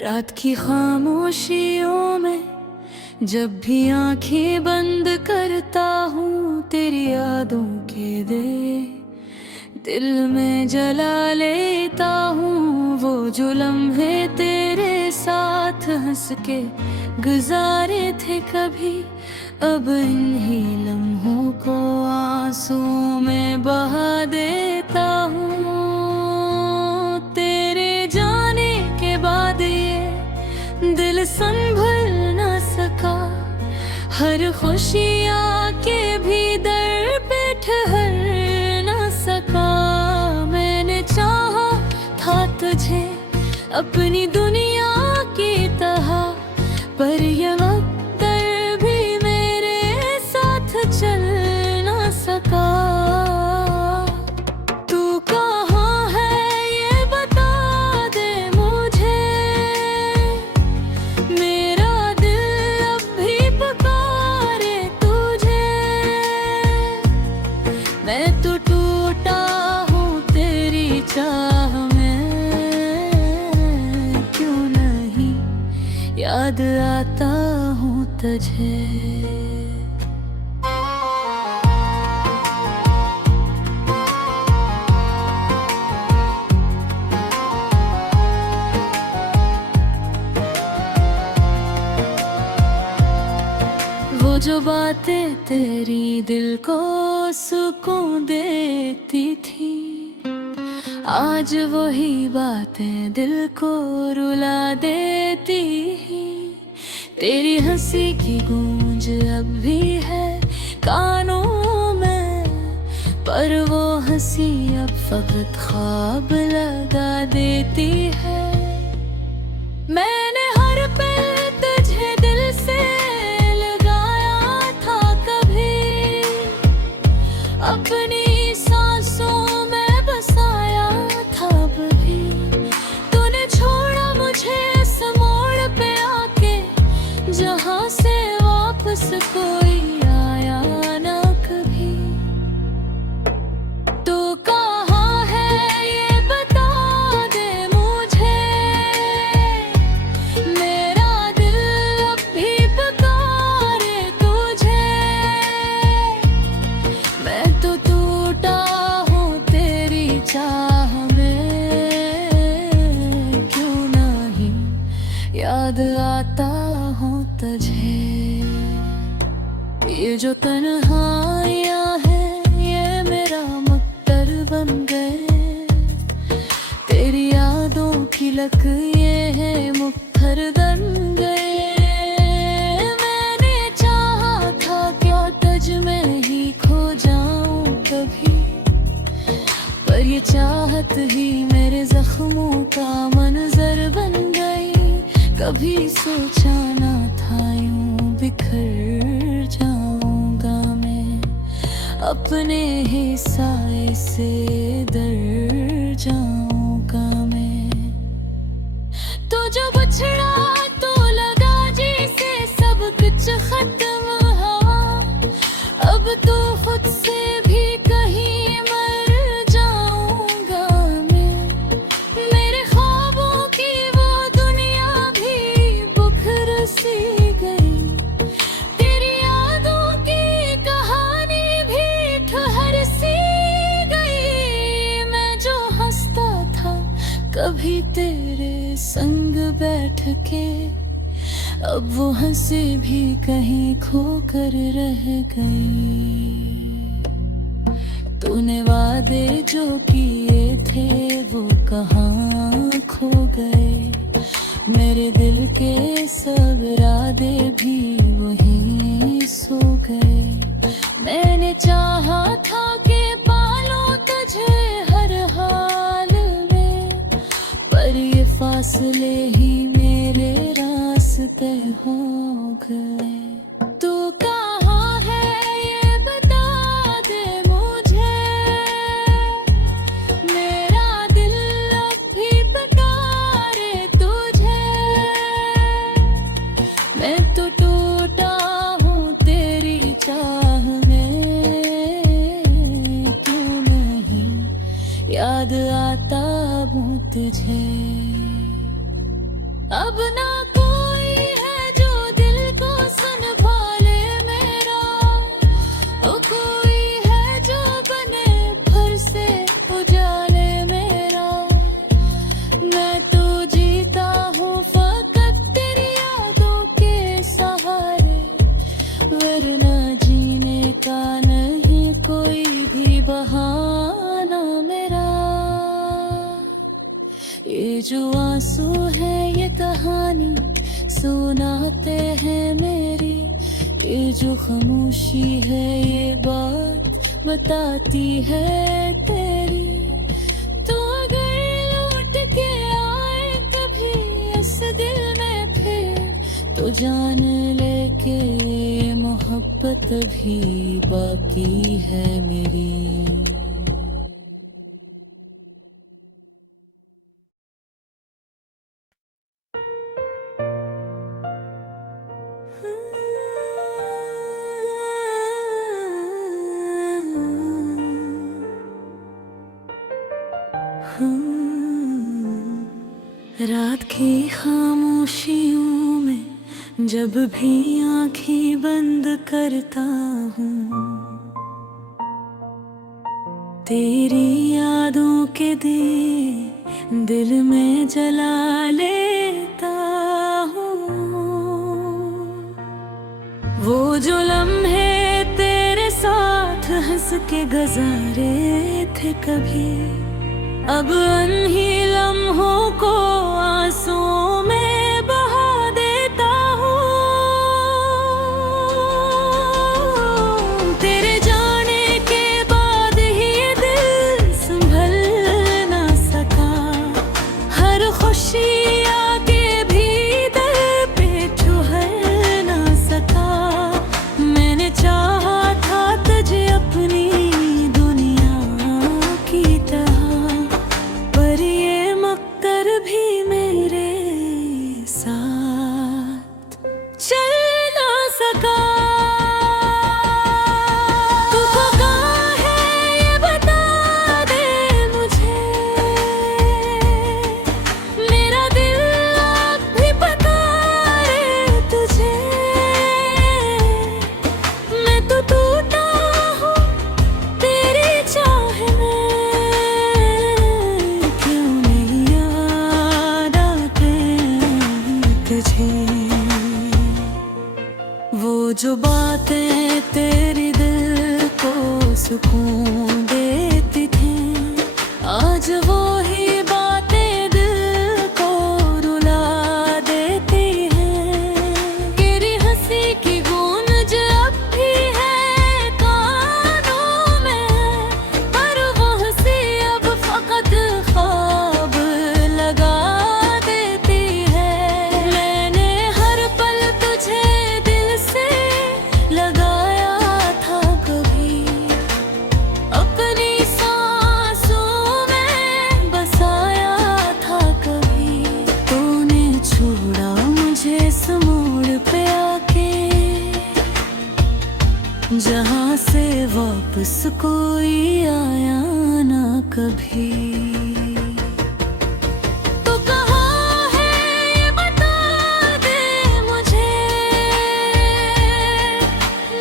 रात की खामोशियों में जब भी आंखें बंद करता हूँ तेरी यादों के दिल में जला लेता हूँ। वो जो लम्हे तेरे साथ हंस के गुजारे थे कभी, अब इन्हीं लम्हों को आंसुओं में बहा देता हूँ। तेरे जाने के बाद ये दिल संभल न सका, हर खुशी आके भी दर पे ठहर न सका। मैंने चाहा था तुझे अपनी दुनिया की तरह, पर ये वक्त भी मेरे साथ चल न सका। तू कहाँ है ये बता दे मुझे, मेरा दिल अब भी पुकारे तुझे। मैं तो टूटा हूँ तेरी चाह में, क्यों नहीं याद आता हूँ तुझे। वो जो बातें तेरी दिल को सुकून देती थी, आज वही बातें दिल को रुला देती हैं। तेरी हंसी की गूंज अब भी है कानों में, पर वो हंसी अब फकत ख्वाब लगा देती है। मैंने हर पल तुझे दिल से लगाया था कभी, अपनी सांसों में बसाया था भी। तूने छोड़ा मुझे इस मोड़ पे आके, जहाँ से वापस कोई आया ना कभी। तू कहाँ है ये बता दे मुझे, मेरा दिल अब भी पुकारे तुझे। मैं तो टूटा हूँ तेरी चाह में, क्यों नहीं याद आता हूँ तुझे। ये जो तन्हाइयाँ हैं ये मेरा मक्तर बन गए, तेरी यादों की लक ये है मुक्तर बन गए। मैंने चाहा था क्या तुझ में ही खो जाऊं कभी, पर ये चाहत ही मेरे जख्मों का मंजर बन गई। कभी सोचा ना था यूं बिखर जाऊंगा मैं, अपने ही साए से डर जाऊंगा मैं। तो जब बिछड़ा तो लगा जैसे सब कुछ खत्म हुआ, अब तो खुद से भी कहीं मर जाऊंगा मैं। मेरे ख्वाबों की वो दुनिया भी बुखर सी गई, तेरी यादों की कहानी भी ठहर सी गई। मैं जो हंसता था कभी तेरे संग बैठ के, अब वो हंसी भी कहीं खो कर रह गई। तूने वादे जो किए थे वो कहाँ खो गए, मेरे दिल के सब इरादे भी वहीं सो गए। मैंने चाहा था कि पालूं तुझे हर हाल में, पर ये फासले ही मेरे रास्ते हो गए। तू कहाँ है ये बता दे मुझे, मेरा दिल अब भी पुकारे तुझे। मैं तो टूटा हूँ तेरी चाह में, क्यों नहीं याद आता हूँ तुझे। अब ना कोई है जो दिल को संभाले मेरा, ओ कोई है जो बने फिर से उजाले मेरा। मैं तो जीता हूँ फकत तेरी यादों के सहारे, वरना जीने का नहीं कोई भी बहाना मेरा। ये जो आंसू है ये कहानी सुनाते हैं मेरी, ये जो खामोशी है ये बात बताती है तेरी। तो अगर लौट के आए कभी इस दिल में फिर, तो जान ले के मोहब्बत भी बाकी है मेरी। रात की खामोशियों में जब भी आँखें बंद करता हूँ, तेरी यादों के दिए दिल में जला लेता हूँ। वो जो लम्हे तेरे साथ हंस के गुजारे थे कभी, अब उन्हीं लम्हों को आंसुओं में बहा देता हूँ। तेरे जाने के बाद ही ये दिल संभल ना सका, हर खुशी आके भी दिल पे ठहर ना सका। मैंने चाहा था तुझे अपनी दुनिया की तरह, पर ये मक्कर भी मेरे साथ चल ना सका। तू कहाँ है ये बता दे मुझे, मेरा दिल अब भी पुकारे तुझे। मैं तो टूटा हूँ तेरी चाह में, क्यों नहीं याद आते तुझे। वो जो बातें तेरी दिल को सुकून देती थी, आज वो ही बातें दिल को रुला देती हैं। तेरी हंसी की गूंज अब भी है कानों में, पर वो हंसी अब फकत ख्वाब लगा देती है। मैंने हर पल तुझे दिल से लगाया था कभी, अपनी सांसों में बसाया था कभी। तूने छोड़ा मुझे इस मोड़ पे आके, जहाँ से वापस कोई आया ना कभी। तू कहाँ है ये बता दे मुझे,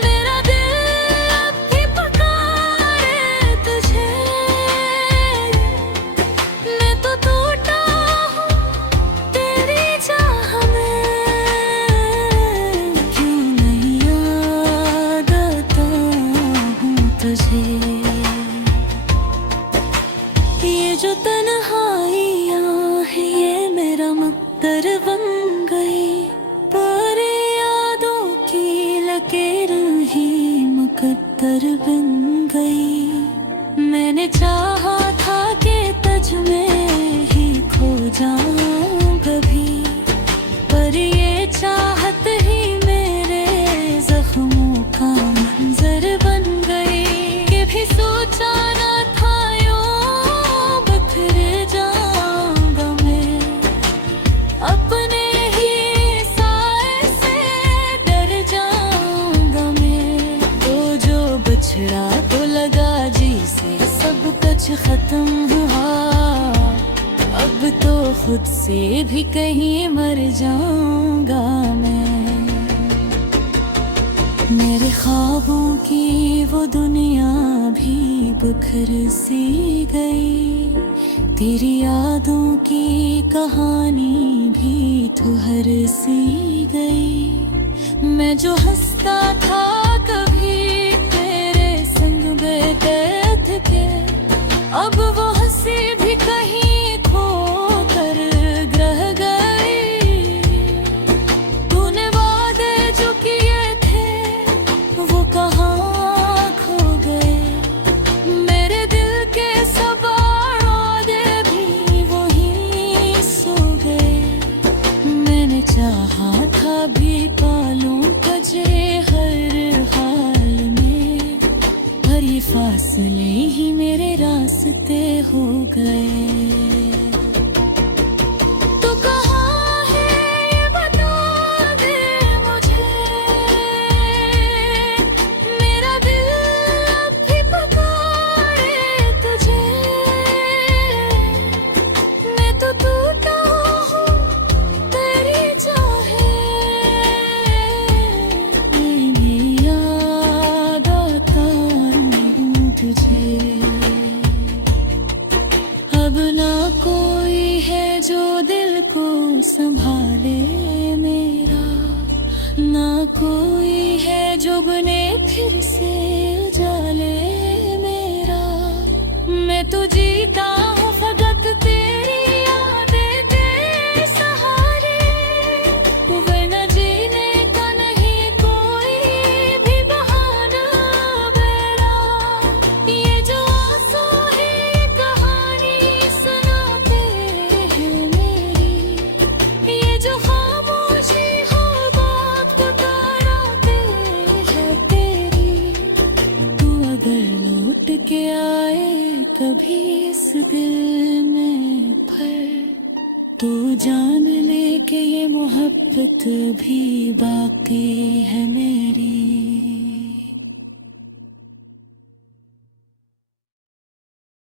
मेरा दिल अब भी पुकारे तुझे। मैं तो टूटा हूँ तेरी चाह में, क्यों नहीं याद आता हूँ तुझे। ये जो तन्हाइयाँ है ये मेरा मक्कर बन गई, पर यादों की लकीर ही मुकद्दर बन गई। मैंने चाहा था कि तुझ में ही खो जाऊं कभी, पर ये चाहत ही मेरे जख्मों का मंजर बन गई। कि भी सोचा न था यूं बिखर जाऊंगा मैं, अपने ही साए से डर जाऊंगा मैं। तो जो बछड़ा तो लगा जी से सब कुछ खत्म हुआ, अब तो खुद से भी कहीं मर जाऊंगा मैं। मेरे ख्वाबों की वो दुनिया भी बिखर सी गई, तेरी यादों की कहानी भी ठुहर सी गई। मैं जो हंसता था कभी तेरे संग बेकैद के, अब वो हंसी भी कहीं खो कर रह गई। तूने वादे जो किए थे वो कहाँ खो गए, मेरे दिल के सब वादे भी वहीं सो गए। मैंने चाहा था भी पालूं तुझे हर हाल में, पर ये फासले ही मेरे रास्ते हो गए। तू कहाँ है ये बता दे मुझे, मेरा दिल अब भी पुकारे तुझे। मैं तो टूटा हूँ तेरी चाहे, मेरी याद आता हूँ तुझे। अब ना कोई है जो दिल को संभाले मेरा, ना कोई है जो बने फिर से उजाले मेरा। मैं तो जीता हूँ फकत तेरी यादें तेरे सहारे, वरना जीने का नहीं कोई भी बहाना मेरा। ये जो आंसू है ये कहानी सुनाते हैं मेरी, ये जो खामोशी हो बात कराते हैं तेरी। तू अगर लौट के आए कभी इस दिल में फिर, तो जान ले कि ये मोहब्बत भी बाकी है मेरी।